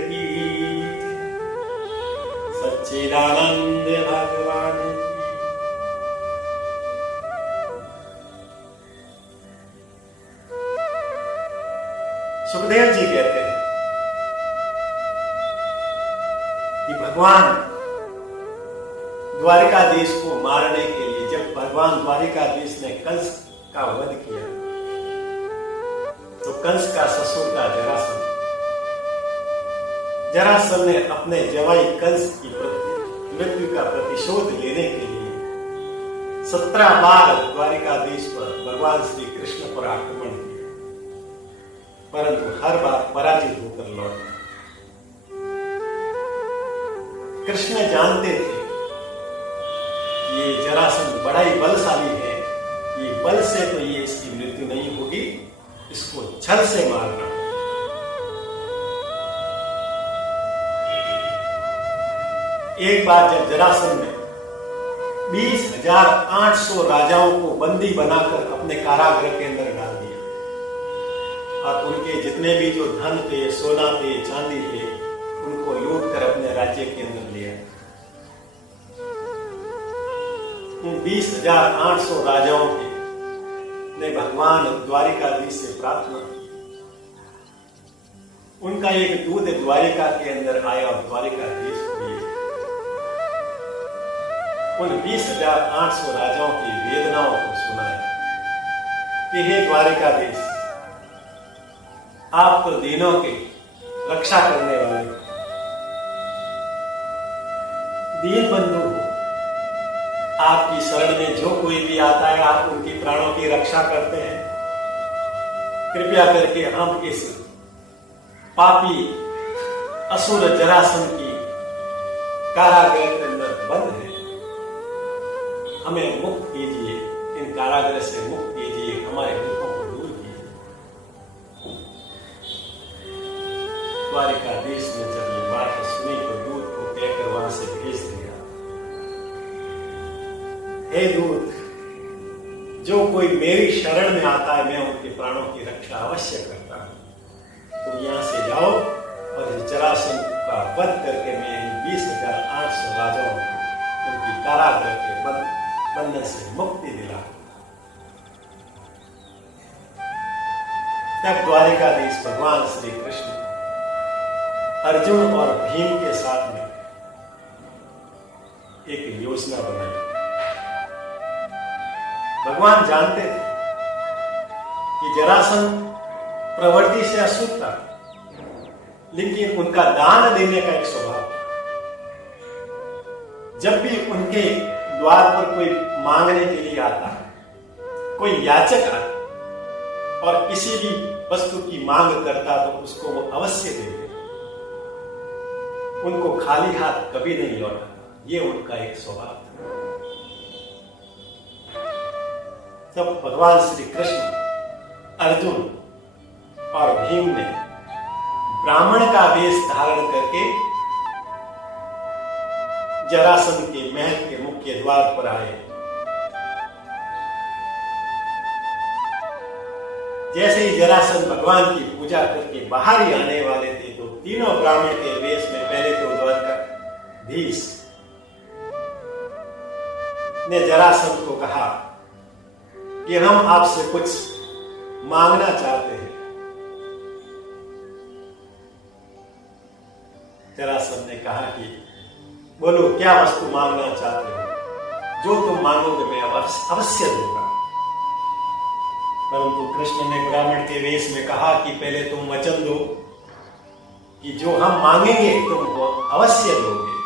की, सच्चिदानंद भगवान की। सुखदेव जी कहते हैं कि भगवान द्वारिकाधीश को मारने के लिए, जब भगवान द्वारिकाधीश ने कंस का वध किया तो कंस का ससुर था जरासंध ने अपने जवाई कंस की मृत्यु का प्रतिशोध लेने के लिए 17 बार द्वारिकाधीश पर भगवान श्री कृष्ण पर आक्रमण किया, परंतु हर बार पराजित होकर लौटा। कृष्ण जानते थे कि ये जरासंध बड़ा ही बलशाली है, ये बल से तो ये इसकी मृत्यु नहीं होगी, इसको छल से मारना। एक बार जब जरासंध ने 20,800 राजाओं को बंदी बनाकर अपने कारागृह के अंदर डाल दिया और उनके जितने भी जो धन थे, सोना थे, चांदी थे, उनको लूट कर अपने राज्य के अंदर लिया। उन 20,800 राजाओं के ने भगवान द्वारिकाधीश से प्रार्थना की। उनका एक दूत द्वारिका के अंदर आया और द्वारिकाधीश को उन 20,800 राजाओं की वेदनाओं को सुनाया कि हे द्वारिकाधीश, आप तो दीनों की रक्षा करने वाले दीन बंधु हो, आपकी शरण में जो कोई भी आता है आप उनकी प्राणों की रक्षा करते हैं। कृपया करके हम इस पापी असुर जरासंध की कारागृह के अंदर बंद हैं, हमें मुक्त कीजिए, इन कारागृह से मुक्त कीजिए, हमारे दुखों को दूर कीजिए। द्वारिकाधीश ने जब ये बात सुनी तो दूत को कहकर वहां से भेज दिया, हे दूत, जो कोई मेरी शरण में आता है मैं उनके प्राणों की रक्षा अवश्य करता हूं। तुम यहां से जाओ और जरासंध का वध करके मैं इन 20,800 राजाओं को उनकी कारागृह के बंधन से मुक्ति दिला। तब द्वारिकाधीश भगवान श्री कृष्ण अर्जुन और भीम के साथ में एक योजना बनाई। भगवान जानते थे कि जरासंध प्रवृत्ति से अशुद्ध था, लेकिन उनका दान देने का एक स्वभाव था। जब भी उनके द्वार पर कोई मांगने के लिए आता है, कोई याचक आता और किसी भी वस्तु की मांग करता तो उसको वो अवश्य देते, उनको खाली हाथ कभी नहीं लौटा। ये उनका एक स्वभाव था। तब भगवान श्री कृष्ण, अर्जुन और भीम ने ब्राह्मण का वेश धारण करके जरासंध के महल के मुख्य द्वार पर आए। जैसे ही जरासंध भगवान की पूजा करके बाहर ही आने वाले थे तो तीनों ब्राह्मण के वेश में पहले तो द्वारकाधीश ने जरासंध को कहा कि हम आपसे कुछ मांगना चाहते हैं। जरासंध ने कहा कि बोलो, क्या वस्तु मांगना चाहते हो? जो तुम मांगोगे मैं अवश्य दूंगा। परंतु कृष्ण ने ब्राह्मण के वेश में कहा कि पहले तुम वचन दो कि जो हम मांगेंगे तुम वो अवश्य दोगे।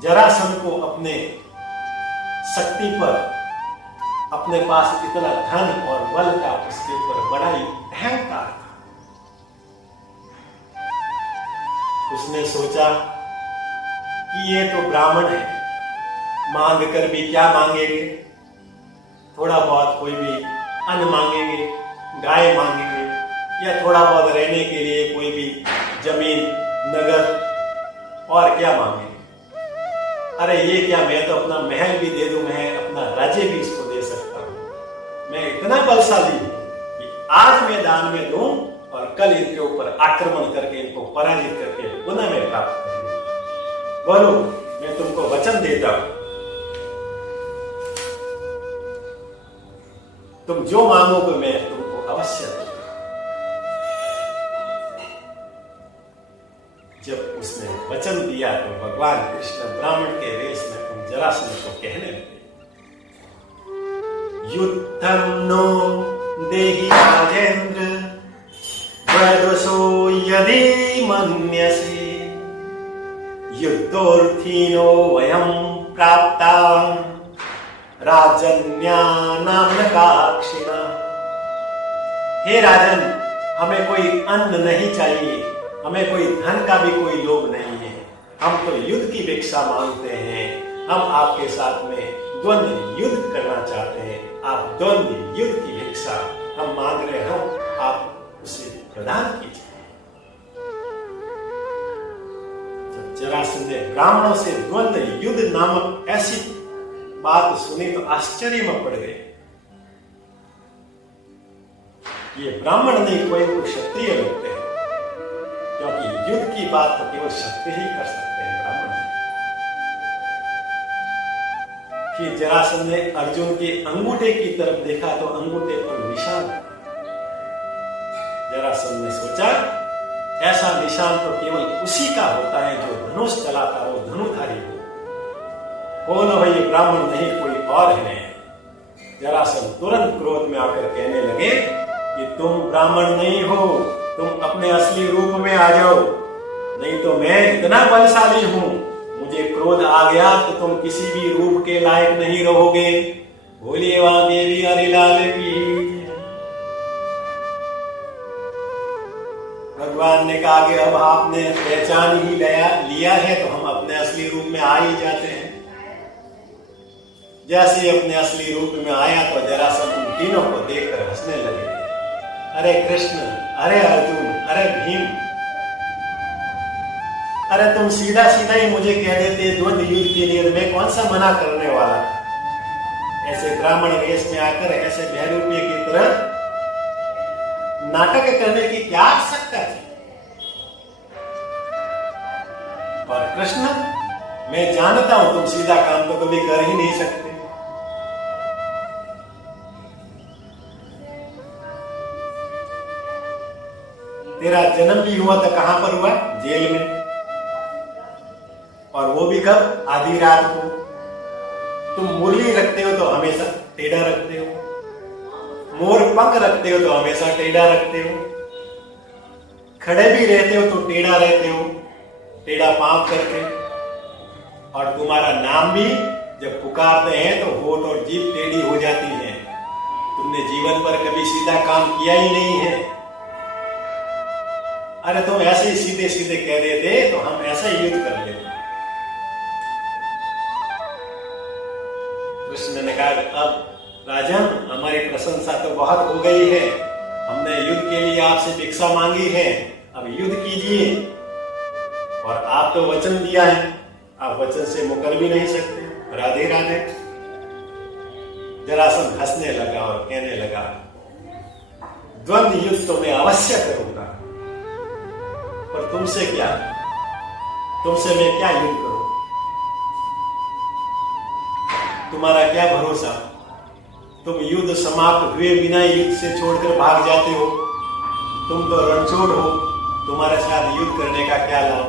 जरासंध को अपने शक्ति पर, अपने पास इतना धन और बल का उसके ऊपर बड़ा ही अहंकार था। उसने सोचा कि ये तो ब्राह्मण है, मांग कर भी क्या मांगेंगे, थोड़ा बहुत कोई भी अन्न मांगेंगे, गाय मांगेंगे, या थोड़ा बहुत रहने के लिए कोई भी जमीन, नगर, और क्या मांगेंगे। अरे ये क्या, मैं तो अपना महल भी दे दूं, मैं अपना राज्य भी इसको दे सकता हूं। मैं इतना बलशाली हूं कि आज मैं दान में दूं और और कल इनके ऊपर आक्रमण करके इनको पराजित करके पुनः मैं प्राप्त करूंगा। बोलो, मैं तुमको वचन देता हूं, तुम जो मांगोगे मैं तुमको अवश्य दूंगा। जब उसने वचन दिया तो भगवान कृष्ण ब्राह्मण के वेश में उन जरासंध को कहने लगे, युद्धं नो देहि राजेंद्र वदसो यदि मन्यसे युद्धोर्थिनो वयं प्राप्ता राजन्यानां काक्षिणा। हे राजन, हमें कोई अन्न नहीं चाहिए, हमें कोई धन का भी कोई लोभ नहीं है, हम तो युद्ध की भिक्षा मांगते हैं। हम आपके साथ में द्वंद्व युद्ध करना चाहते हैं। आप द्वंद्व युद्ध की भिक्षा हम मांग रहे हैं, आप उसे प्रदान कीजिए। जब जरासंध ने ब्राह्मणों से द्वंद्व युद्ध नामक ऐसी बात सुनी तो आश्चर्य में पड़ गए। ये ब्राह्मण नहीं, कोई तो क्षत्रिय लोग थे, क्योंकि युद्ध की बात तो केवल क्षत्रिय ही कर सकते हैं, ब्राह्मण। कि जरासंध ने अर्जुन के अंगूठे की तरफ देखा तो अंगूठे पर निशान। जरासंध ने सोचा, ऐसा निशान तो केवल उसी का होता है जो धनुष चलाता हो, धनुधारी हो। कौन हो ये ब्राह्मण? नहीं, कोई और है। जरासंध तुरंत क्रोध में आकर कहने लगे कि तुम ब्राह्मण नहीं हो, तुम अपने असली रूप में आ जाओ, नहीं तो मैं इतना बलशाली हूं, मुझे क्रोध आ गया तो तुम किसी भी रूप के लायक नहीं रहोगे। बोलिए वहां देवी हरिलाल की। भगवान ने कहा कि अब आपने पहचान ही लिया है तो हम अपने असली रूप में आ ही जाते हैं। जैसे ही अपने असली रूप में आया तो जरासंध उन तीनों को देखकर हंसने लगे। अरे कृष्ण, अरे अर्जुन, अरे भीम, अरे तुम सीधा सीधा ही मुझे कह देते द्वंद्व युद्ध के लिए, मैं कौन सा मना करने वाला। ऐसे ब्राह्मण वेश में आकर ऐसे बहरूपिये की तरह नाटक करने की क्या आवश्यकता थी। और कृष्ण, मैं जानता हूं तुम सीधा काम तो कभी कर ही नहीं सकते। तेरा जन्म भी हुआ था कहां पर हुआ? जेल में। और वो भी कब? आधी रात को। तुम मुरली रखते हो तो हमेशा टेढ़ा रखते हो, मोर पंख रखते हो तो हमेशा टेढ़ा रखते हो, खड़े भी रहते हो तो टेढ़ा रहते हो, टेढ़ा पांव करके। और तुम्हारा नाम भी जब पुकारते हैं तो होठ और जीभ टेढ़ी हो जाती है। तुमने जीवन पर कभी सीधा काम किया ही नहीं है। अरे तुम ऐसे ही सीधे सीधे कह देते तो हम ऐसा ही युद्ध कर लेते। कृष्ण ने कहा, अब राजन, हमारी प्रशंसा तो बहुत हो गई है, हमने युद्ध के लिए आपसे भिक्षा मांगी है, अब युद्ध कीजिए। और आप तो वचन दिया है, आप वचन से मुकर भी नहीं सकते। राधे राधे। जरासंध हंसने लगा और कहने लगा, द्वंद्व युद्ध तो मैं अवश्य करूंगा, पर तुमसे क्या, तुमसे मैं क्या युद्ध करूं? तुम्हारा क्या भरोसा? तुम युद्ध समाप्त हुए बिना युद्ध से छोड़कर भाग जाते हो। तुम तो रणछोड़ हो, तुम्हारे साथ युद्ध करने का क्या लाभ?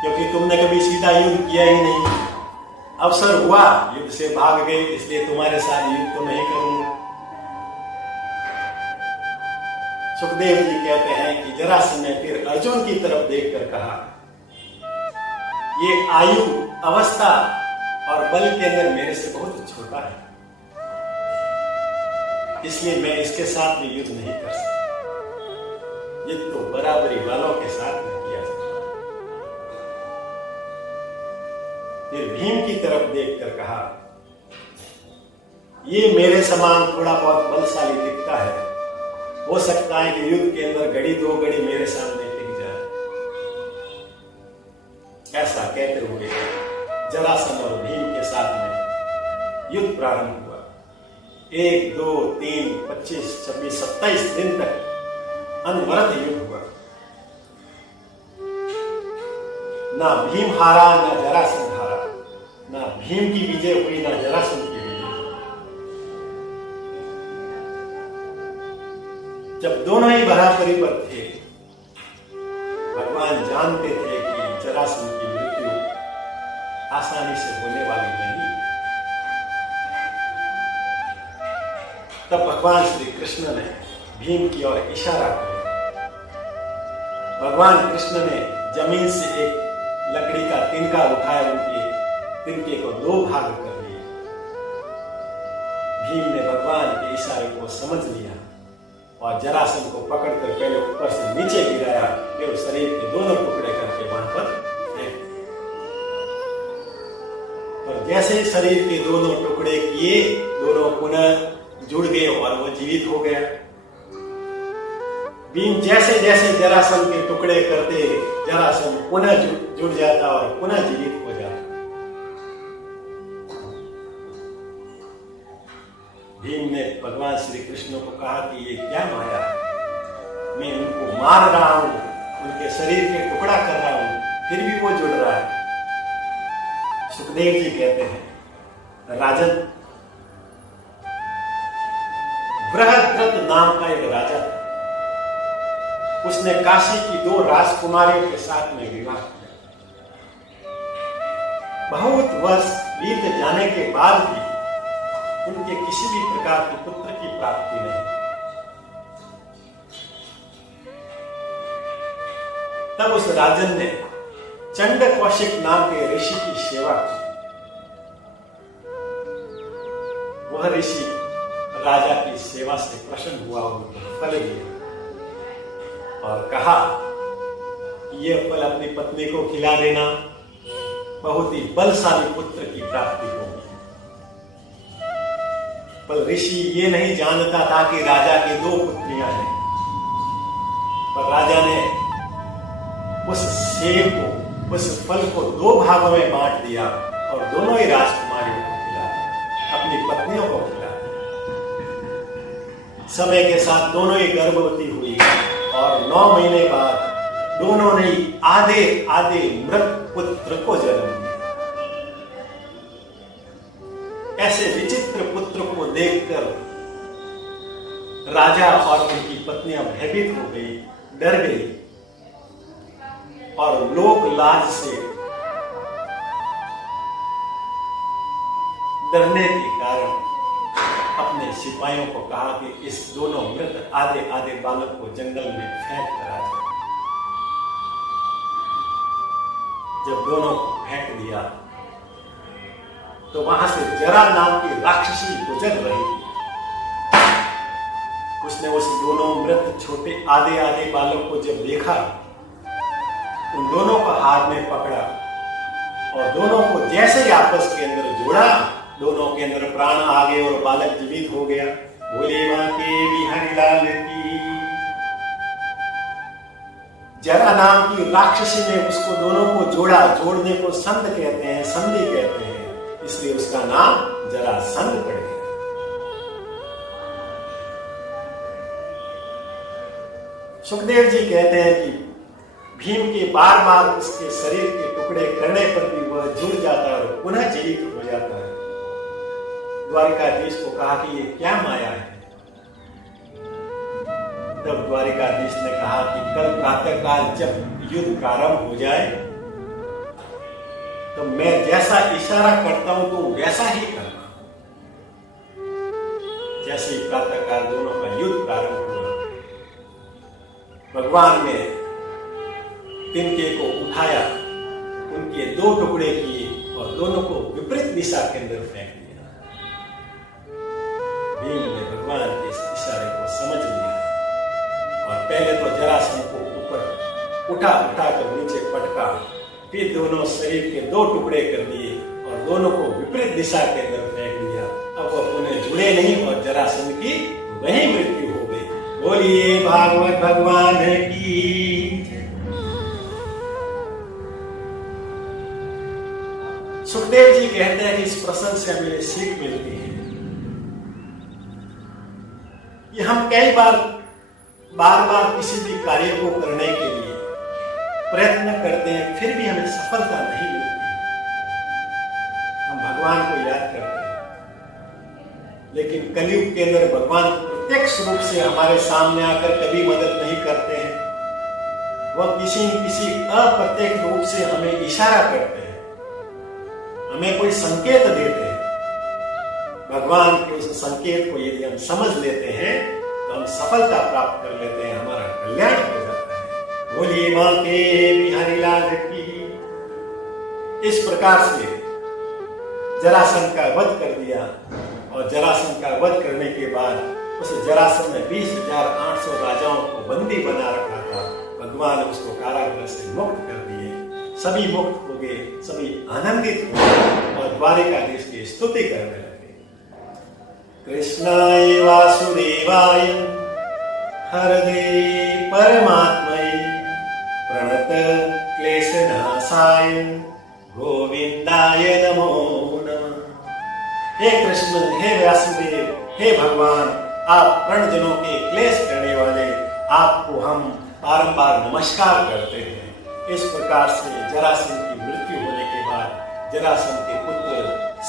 क्योंकि तुमने कभी सीधा युद्ध किया ही नहीं। अवसर हुआ, युद्ध से भाग गए, इसलिए तुम्हारे साथ युद्ध तो नहीं करूंगा। सुखदेव जी कहते हैं कि जरासंध ने फिर अर्जुन की तरफ देखकर कहा, ये आयु, अवस्था और बल के अंदर मेरे से बहुत छोटा है, इसलिए मैं इसके साथ भी युद्ध नहीं कर सकता। युद्ध तो बराबरी वालों के साथ में किया जाता है। फिर भीम की तरफ देखकर कहा, ये मेरे समान थोड़ा बहुत बलशाली दिखता है, हो सकता है कि युद्ध के अंदर घड़ी दो घड़ी मेरे सामने टिक जाए। ऐसा कहते हुए जरासंध और भीम के साथ में युद्ध प्रारंभ हुआ। 1, 2, 3, 25, 26, 27 दिन तक अनवरत युद्ध हुआ। ना भीम हारा, ना जरासंध हारा, ना भीम की विजय हुई, ना जरासंध की विजय हुई। जब दोनों ही बराबरी पर थे, भगवान जानते थे कि जरासंध की मृत्यु आसानी से होने वाली नहीं। तब भगवान श्री कृष्ण ने भीम की ओर इशारा किया। भगवान कृष्ण ने जमीन से एक लकड़ी का तिनका उठाया, उनके तिनके को 2 भाग कर दिया। भीम ने भगवान के इशारे को समझ लिया और जरासंध को पकड़कर पहले ऊपर से नीचे गिराया, फिर शरीर के दोनों टुकड़े करके वहां पर फेंक दिए। और जैसे शरीर के दोनों टुकड़े किए, दोनों पुनः जुड़ गए और वो जीवित हो गया। भीम जैसे जैसे जरासंध के टुकड़े करते, जरासंध पुनः जुड़ जाता और पुनः जीवित हो जाता। भीम ने भगवान श्री कृष्ण को कहा कि ये क्या माया है, मैं उनको मार रहा हूं, उनके शरीर के टुकड़ा कर रहा हूं, फिर भी वो जुड़ रहा है। सुखदेव जी कहते हैं, राजन, बृहद्रथ नाम का एक राजा था। उसने काशी की 2 राजकुमारियों के साथ में विवाह किया। बहुत वर्ष बीत जाने के बाद भी उनके किसी भी प्रकार के पुत्र की प्राप्ति नहीं। तब उस राजन ने चंड कौशिक नाम के ऋषि की सेवा की। वह ऋषि राजा की सेवा से प्रसन्न हुआ और उनको फल दिया और कहा कि यह फल अपनी पत्नी को खिला देना, बहुत ही बलशाली पुत्र की प्राप्ति होगी। पर ऋषि ये नहीं जानता था कि राजा की 2 पुत्रियां हैं। पर राजा ने उस सेब को, उस फल को 2 भागों में बांट दिया और दोनों ही राजकुमारियों को खिला दिया, अपनी पत्नियों को खिला दिया। समय के साथ दोनों ही गर्भवती हुई और 9 महीने बाद दोनों ने आधे आधे मृत पुत्र को जन्म दिया। ऐसे विचित्र पुत्र को देखकर राजा और उनकी पत्नियां भयभीत हो गई, डर गई और लोक लाज से डरने के कारण अपने सिपाहियों को कहा कि इस दोनों मृत आधे आधे बालक को जंगल में फेंक कर आ जाए। जब दोनों को फेंक दिया तो वहां से जरा नाम की राक्षसी गुजर रही थी। उसने उस दोनों मृत छोटे आधे आधे बालक को जब देखा, उन दोनों को हाथ में पकड़ा और दोनों को जैसे ही आपस के अंदर जोड़ा, दोनों के अंदर प्राण आ गए और बालक जीवित हो गया। बोले मां के बिहारी लाल की। जरा नाम की राक्षसी ने उसको दोनों को जोड़ा। जोड़ने को संध कहते हैं, संधि कहते हैं, इसलिए उसका नाम जरासंध पड़ गया। सुखदेव जी कहते हैं कि भीम के बार बार उसके शरीर के टुकड़े करने पर भी वह जुड़ जाता है और पुनः जीवित हो जाता है। द्वारिकाधीश को कहा कि ये क्या माया है। तब द्वारिकाधीश ने कहा कि कल प्रातः काल जब युद्ध प्रारंभ हो जाए तो मैं जैसा इशारा करता हूं तो वैसा ही करना। जैसे ही प्रातः काल दोनों का युद्ध प्रारंभ हुआ, भगवान ने तिनके को उठाया, उनके 2 टुकड़े किए और दोनों को विपरीत दिशा के अंदर फेंक दिया। भीम ने भगवान के इस इशारे को समझ लिया और पहले तो जरासंध को ऊपर उठा कर नीचे पटका, फिर दोनों शरीर के 2 टुकड़े कर दिए और दोनों को विपरीत दिशा के अंदर फेंक दिया। अब वो पुनः जुड़े नहीं और जरासंध की वही मृत्यु हो गई। बोलिए भागवत भगवान की। सुखदेव जी कहते हैं कि इस प्रसंग से हमें सीख मिलती है कि हम कई बार बार किसी भी कार्य को करने के लिए प्रयत्न करते हैं, फिर भी हमें सफलता नहीं मिलती। हम भगवान को याद करते हैं, लेकिन कलयुग के अंदर भगवान प्रत्यक्ष रूप से हमारे सामने आकर कभी मदद नहीं करते हैं। वह किसी न किसी अप्रत्यक्ष रूप से हमें इशारा करते हैं, हमें कोई संकेत देते हैं। भगवान के उस संकेत को यदि हम समझ लेते हैं तो हम सफलता प्राप्त कर लेते हैं, हमारा कल्याण हो जाता है। बोलिए मां के बिहारी लाल की। इस प्रकार से जरासंध का वध कर दिया, और जरासंध का वध करने के बाद उस जरासंध ने 20,800 राजाओं को बंदी बना रखा था। भगवान उसको कारागृह से मुक्त कर दिए, सभी मुक्त हो गए, सभी आनंदित हो गए और द्वारिकाधीश की स्तुति करने लगे। कृष्णाय वासुदेवाय हरदे परमात्मये प्रणत क्लेशनाशाय गोविंदाय नमो नमः। हे कृष्ण, हे वासुदेव, हे भगवान, आप प्रणजनों के क्लेश करने वाले, आपको हम बारंबार नमस्कार करते हैं। इस प्रकार से जरासंध की मृत्यु होने के बाद जरासंध के पुत्र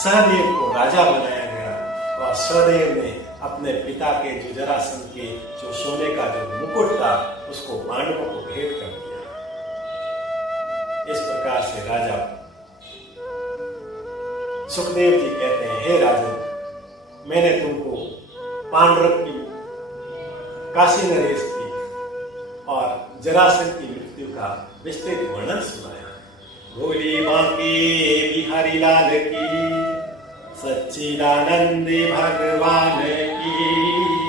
सहदेव को राजा बनाया गया, और सहदेव ने अपने पिता के जो जरासंध के जो सोने का जो मुकुट था उसको पांडवों को भेंट कर दिया। इस प्रकार से राजा सुखदेव जी कहते हैं, हे राजन, मैंने तुमको पांडुरंग की, काशी नरेश की और जरासंध की मृत्यु का विस्तृत वर्णन सुनाया। बोली मां के बिहारी लाल की, सच्चिदानंद भगवान की।